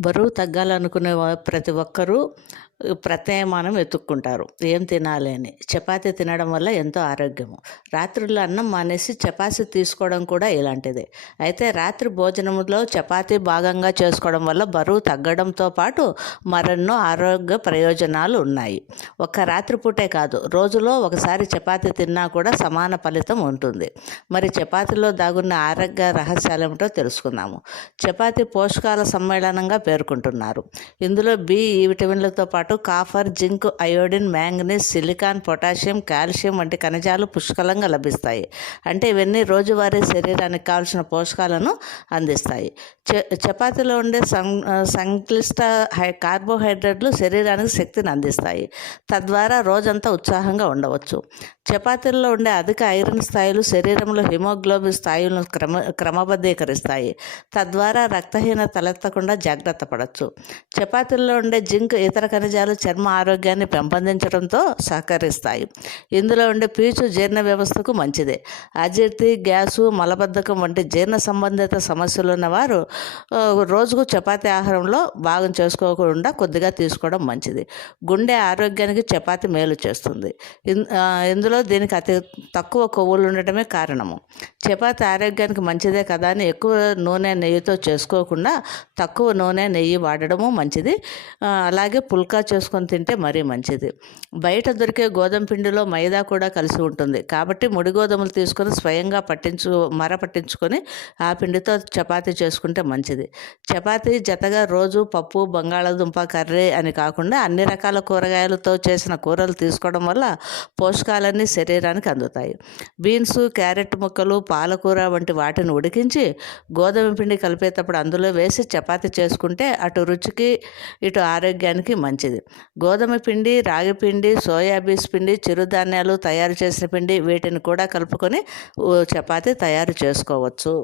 బరువు తగ్గాలనుకునే ప్రతి ఒక్కరూ ప్రత్యామ్నాయం వెతుక్కుంటారు. ఏం తినాలి అని. చపాతీ తినడం వల్ల ఎంతో ఆరోగ్యము. రాత్రుల్లో అన్నం మానేసి చపాతీ తీసుకోవడం కూడా ఇలాంటిదే. అయితే రాత్రి భోజనంలో చపాతీ భాగంగా చేసుకోవడం వల్ల బరువు తగ్గడంతో పాటు మరెన్నో ఆరోగ్య ప్రయోజనాలు ఉన్నాయి. ఒక్క రాత్రిపూటే కాదు రోజులో ఒకసారి చపాతీ తిన్నా కూడా సమాన ఫలితం ఉంటుంది. మరి చపాతీలో దాగున్న ఆరోగ్య రహస్యాలు ఏమిటో తెలుసుకుందాము. చపాతీ పోషకాల సమ్మేళనంగా పేర్కొంటున్నారు. ఇందులో బి ఈ విటమిన్లతో పాటు copper zinc iodine manganese silicon potassium calcium వంటి ఖనిజాలు పుష్కలంగా లభిస్తాయి. అంటే ఇవన్నీ రోజువారీ శరీరానికి కావాల్సిన పోషకాలను అందిస్తాయి. చ చపాతీలో ఉండే సం సంక్లిష్ట హై కార్బోహైడ్రేట్లు శరీరానికి శక్తిని అందిస్తాయి. తద్వారా రోజంతా ఉత్సాహంగా ఉండవచ్చు. చపాతీల్లో ఉండే అధిక ఐరన్ స్థాయిలు శరీరంలో హిమోగ్లోబిన్ స్థాయిలను క్రమ క్రమబద్ధీకరిస్తాయి. తద్వారా రక్తహీన తలెత్తకుండా జాగ్రత్త పడవచ్చు చపాతీల్లో ఉండే జింక్ ఇతర ఖనిజాలు చర్మ ఆరోగ్యాన్ని పెంపొందించడంతో సహకరిస్తాయి. ఇందులో ఉండే పీచు జీర్ణ వ్యవస్థకు మంచిదే. అజీర్తి గ్యాసు మలబద్ధకం వంటి జీర్ణ సంబంధిత సమస్యలు ఉన్నవారు రోజుకు చపాతీ ఆహారంలో భాగం చేసుకోకుండా కొద్దిగా తీసుకోవడం మంచిది. గుండె ఆరోగ్యానికి చపాతీ మేలు చేస్తుంది. ఇందులో దీనికి అతి తక్కువ కొవ్వులు ఉండటమే కారణము. చపాతి ఆరోగ్యానికి మంచిదే కదా అని ఎక్కువ నూనె నెయ్యితో చేసుకోకుండా తక్కువ నూనె నెయ్యి వాడడము మంచిది. అలాగే పుల్కా చేసుకొని తింటే మరీ మంచిది. బయట దొరికే గోధుమ పిండిలో మైదా కూడా కలిసి ఉంటుంది. కాబట్టి ముడి గోధుమలు తీసుకొని స్వయంగా పట్టించు మర పట్టించుకొని ఆ పిండితో చపాతీ చేసుకుంటే మంచిది. చపాతీ జతగా రోజు పప్పు బంగాళాదుంప కర్రీ అని కాకుండా అన్ని రకాల కూరగాయలతో చేసిన కూరలు తీసుకోవడం వల్ల పోషకాలన్నీ శరీరానికి అందుతాయి. బీన్స్ క్యారెట్ ముక్కలు పాలకూర వంటి వాటిని ఉడికించి గోధుమ పిండి కలిపేటప్పుడు అందులో వేసి చపాతి చేసుకుంటే అటు రుచికి ఇటు ఆరోగ్యానికి మంచిది. గోధుమ పిండి రాగి పిండి సోయాబీన్స్ పిండి చిరుధాన్యాలు తయారు చేసిన పిండి వీటిని కూడా కలుపుకొని చపాతి తయారు చేసుకోవచ్చు.